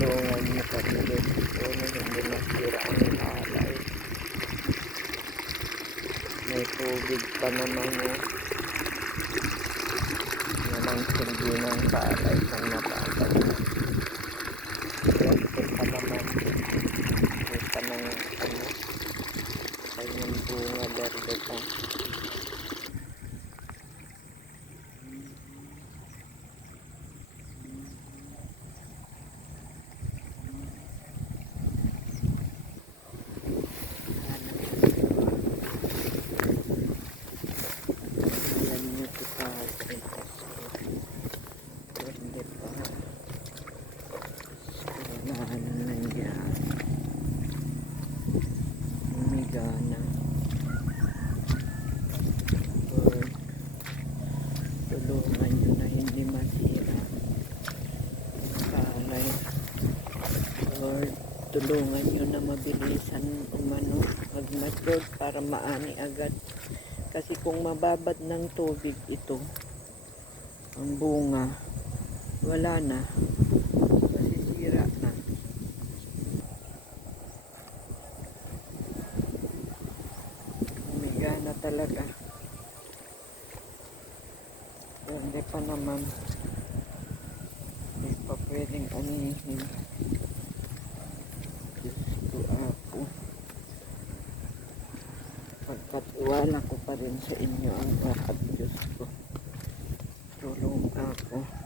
tulungan mo kami dito na hindi masira ang palay. May tubig pa naman walang silbi ng palay kung natatag na. Ito pa naman may pa ng kanyang bunga berde pa. Tulungan nyo na hindi masira palay, or tulungan nyo na mabilisan mag-mature para maani agad, kasi kung mababad ng tubig ito ang bunga, wala na, masisira na. Umiga na talaga. Hindi pa naman, hindi pa pwedeng anihin. Diyos ko ako, pagkatiwala ko pa rin sa inyo ang lahat. Diyos ko, tulong ako.